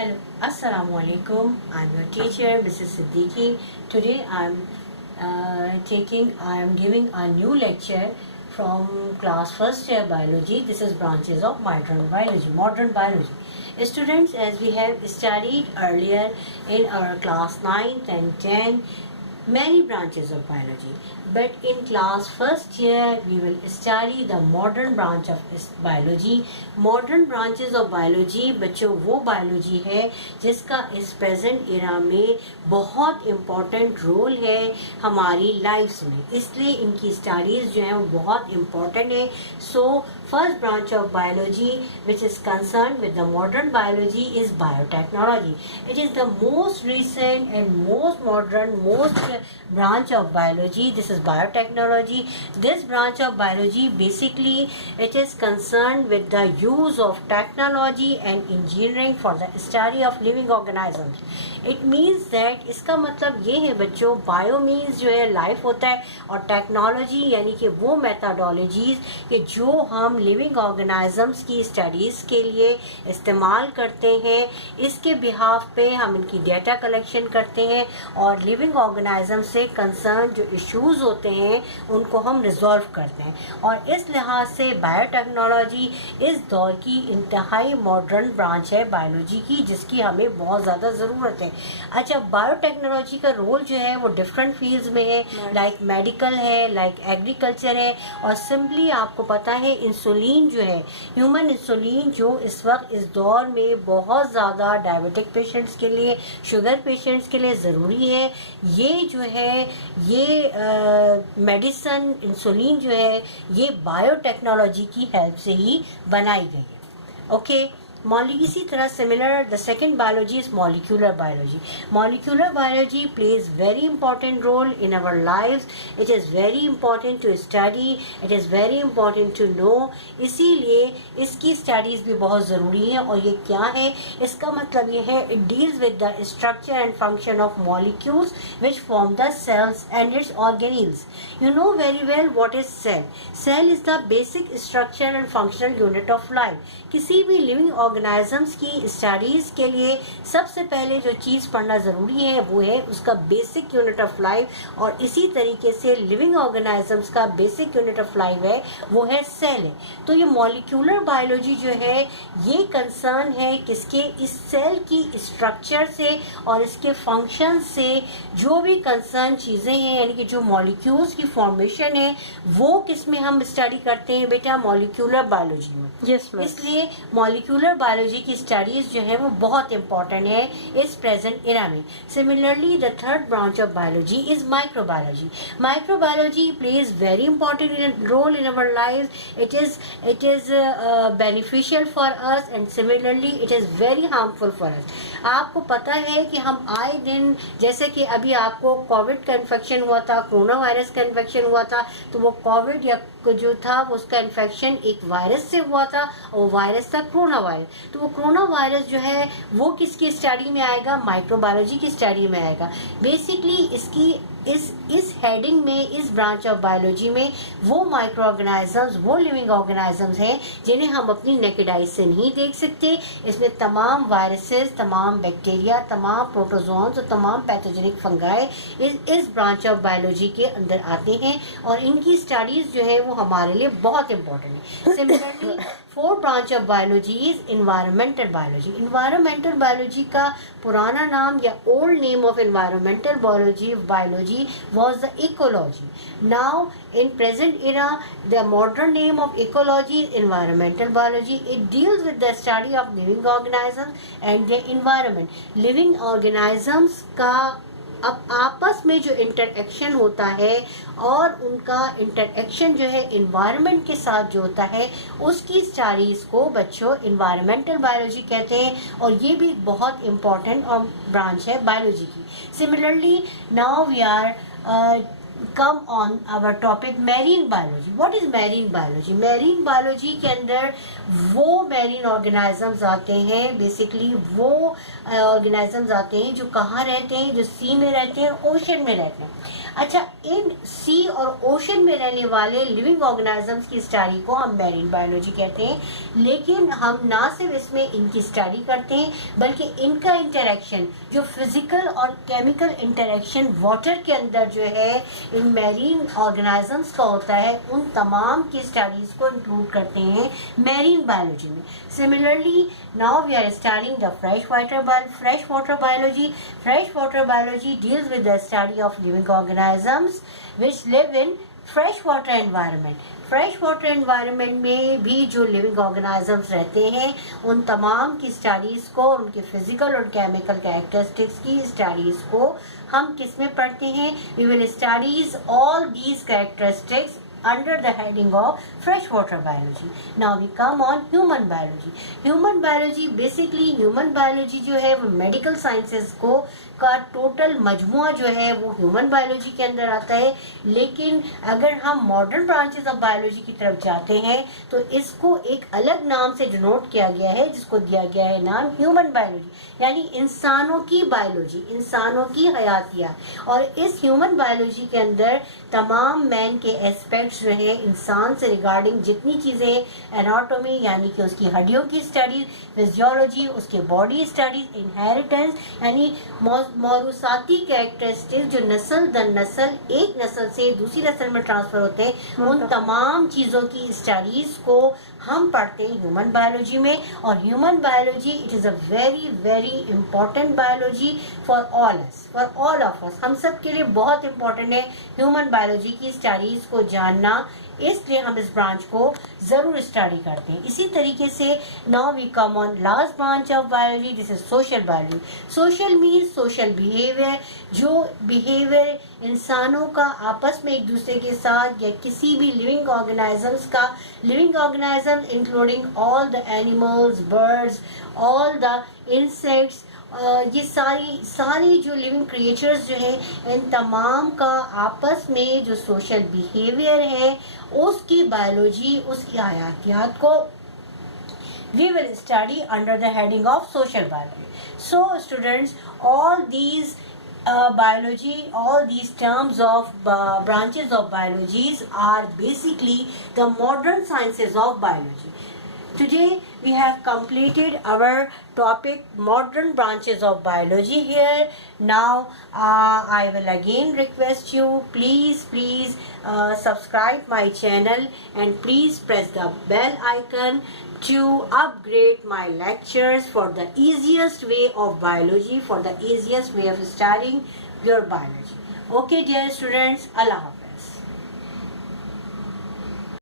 Hello, Assalamu alaikum. I'm your teacher, Mrs. Siddiqui. Today I am giving a new lecture from class first year biology. This is branches of modern biology. Students, as we have studied earlier in our class 9th and 10, many branches of biology, but in class first year we will study the modern branch of biology. Modern branches of biology बच्चों वो biology है जिसका इस present era में बहुत important role है हमारी lives में, इसलिए इनकी studies जो है वो बहुत important है. So first branch of biology which is concerned with the modern biology is biotechnology. It is the most recent and most modern, most branch of biology. This is biotechnology. This branch of biology basically it is concerned with the use of technology and engineering for the study of living organisms. It means that इसका मतलब ये है बच्चों, bio means जो है life होता है और technology यानी कि वो methodologies कि जो हम लिविंग ऑर्गेनिजम्स की स्टडीज़ के लिए इस्तेमाल करते हैं, इसके बिहाफ पे हम इनकी डेटा कलेक्शन करते हैं और लिविंग ऑर्गेनिजम से कंसर्न जो इश्यूज़ होते हैं उनको हम रिजॉल्व करते हैं. और इस लिहाज से बायोटेक्नोलॉजी इस दौर की इंतहाई मॉडर्न ब्रांच है बायोलॉजी की, जिसकी हमें बहुत ज़्यादा ज़रूरत है. अच्छा, बायोटेक्नोलॉजी का रोल जो है वो डिफरेंट फील्ड्स में है, लाइक मेडिकल है, लाइक एग्रीकल्चर है, और सिंपली आपको पता है इंसुलिन जो है, ह्यूमन इंसुलिन जो इस वक्त इस दौर में बहुत ज़्यादा डायबिटिक पेशेंट्स के लिए, शुगर पेशेंट्स के लिए ज़रूरी है. ये जो है ये मेडिसन इंसुलिन जो है ये बायोटेक्नोलॉजी की हेल्प से ही बनाई गई है. ओके, इसी तरह similar the second biology is molecular biology. Molecular biology plays very important role in our lives. It is very important to study, it is very important to know. इसीलिए इसकी studies भी बहुत ज़रूरी है. और ये क्या है, इसका मतलब ये है it deals with the structure and function of molecules which form the cells and its organelles. You know very well what is cell. Cell is the basic structure and functional unit of life. किसी भी living organisms की studies के लिए सबसे पहले जो चीज़ पढ़ना ज़रूरी है वो है उसका बेसिक यूनिट ऑफ लाइफ. और इसी तरीके से लिविंग ऑर्गेनिजम्स का बेसिक यूनिट ऑफ लाइफ है वो है सेल है. तो ये मॉलिक्यूलर बायोलॉजी जो है ये कंसर्न है किसके, इस सेल की स्ट्रक्चर से और इसके फंक्शन से. जो भी कंसर्न चीज़ें हैं यानी कि जो मॉलिक्यूल्स की फॉर्मेशन है वो किस में हम स्टडी करते हैं बेटा, मॉलिक्यूलर बायोलॉजी में. Yes, ma'am. इसलिए मॉलिक्यूलर बायोलॉजी की स्टडीज़ जो है वो बहुत इंपॉर्टेंट है इस प्रेजेंट एरा में. Similarly the third branch of biology is microbiology. Microbiology plays very important role in our life. It is beneficial for us and similarly it is very harmful for us. आपको पता है कि हम आए दिन, जैसे कि अभी आपको कोविड का इन्फेक्शन हुआ था, कोरोना वायरस का इन्फेक्शन हुआ था, तो वो कोविड या जो था वो उसका इन्फेक्शन एक वायरस से हुआ था और वो वायरस था कोरोना वायरस. तो वो कोरोना वायरस जो है वो किसकी स्टडी में आएगा, माइक्रोबायोलॉजी की स्टडी में आएगा. बेसिकली इसकी इस हेडिंग में, इस ब्रांच ऑफ बायोलॉजी में वो माइक्रो ऑर्गेनिजम्स, वो लिविंग ऑर्गेनिजम्स हैं जिन्हें हम अपनी नेकेड आई से नहीं देख सकते. इसमें तमाम वायरसेस, तमाम बैक्टीरिया, तमाम प्रोटोजोन्स और तमाम पैथोजेनिक फंगाई इस ब्रांच ऑफ बायोलॉजी के अंदर आते हैं और इनकी स्टडीज़ जो है वो हमारे लिए बहुत इंपॉर्टेंट है. Similarly fourth branch of biology is environmental biology. Environmental biology का पुराना नाम या old name of environmental biology was the ecology. Now in present era the modern name of ecology is environmental biology. It deals with the study of living organisms and their environment. Living organisms का अब आपस में जो interaction होता है और उनका interaction जो है इन्वायरमेंट के साथ जो होता है उसकी स्टडीज़ को बच्चों इन्वायरमेंटल बायोलॉजी कहते हैं. और ये भी बहुत इम्पॉर्टेंट और ब्रांच है बायोलॉजी की. Similarly now we are come on our topic marine biology. What is marine biology? Marine biology के अंदर वो marine organisms आते हैं, basically वो organisms आते हैं जो कहाँ रहते हैं, जो sea में रहते हैं, ocean में रहते हैं. अच्छा, इन सी और ओशन में रहने वाले लिविंग ऑर्गेनिजम्स की स्टडी को हम मैरीन बायोलॉजी कहते हैं. लेकिन हम ना सिर्फ इसमें इनकी स्टडी करते हैं बल्कि इनका इंटरेक्शन, जो फिजिकल और केमिकल इंटरेक्शन वाटर के अंदर जो है इन मैरीन ऑर्गेनिजम्स का होता है, उन तमाम की स्टडीज को इंक्लूड करते हैं मैरीन बायोलॉजी में. Similarly now we are studying the fresh water biology. Fresh water biology deals with the study of living organisms which live in fresh water environment. Fresh water environment में भी जो living organisms रहते हैं उन तमाम की studies को, उनके फिजिकल और केमिकल कैरेक्टरिस्टिक्स की स्टडीज़ को हम किस में पढ़ते हैं? We will studies all these characteristics under the heading of freshwater biology. Now we come on human biology. Human biology basically human biology जो है वो मेडिकल साइंसेस को का टोटल मजमुआ जो है वो ह्यूमन बायोलॉजी के अंदर आता है. लेकिन अगर हम मॉडर्न ब्रांचेस ऑफ बायोलॉजी की तरफ जाते हैं तो इसको एक अलग नाम से डिनोट किया गया है, जिसको दिया गया है नाम ह्यूमन बायोलॉजी, यानी इंसानों की बायोलॉजी, इंसानों की हयातियात. और इस ह्यूमन बायोलॉजी के अंदर तमाम मैन के एस्पेक्ट्स जो है इंसान से रिगार्डिंग जितनी चीज़ें, एनाटॉमी यानी कि उसकी हड्डियों की स्टडी, फिजियोलॉजी, उसके बॉडी स्टडीज, इनहेरिटेंस यानी मौरूसाती कैरेक्टरिस्टिक्स जो नस्ल दर नस्ल एक नस्ल से दूसरी नस्ल में ट्रांसफर होते हैं, उन तमाम चीज़ों की स्टडीज़ को हम पढ़ते हैं ह्यूमन बायोलॉजी में. और human biology it is a very very important biology for all of us. हम सब के लिए बहुत इंपॉर्टेंट है ह्यूमन बायोलॉजी की स्टडीज़ को जानना, इसलिए हम इस ब्रांच को ज़रूर स्टडी करते हैं. इसी तरीके से now we come on last branch of biology, this is social biology. Social means social behaviour, जो बिहेवियर इंसानों का आपस में एक दूसरे के साथ या किसी भी living organism including all the animals, birds, all the insects, ये सारी जो लिविंग क्रिएचर्स जो है इन तमाम का आपस में जो सोशल बिहेवियर है उसकी बायोलॉजी, उसकी हयातियात को we will study under the heading of social biology. So students, all these biology, all these terms of branches of biologies are basically the modern sciences of biology. Today we have completed our topic modern branches of biology here. Now I will again request you, please subscribe my channel and please press the bell icon to upgrade my lectures for the easiest way of biology, for the easiest way of studying your biology. Okay dear students, Allah Hafiz.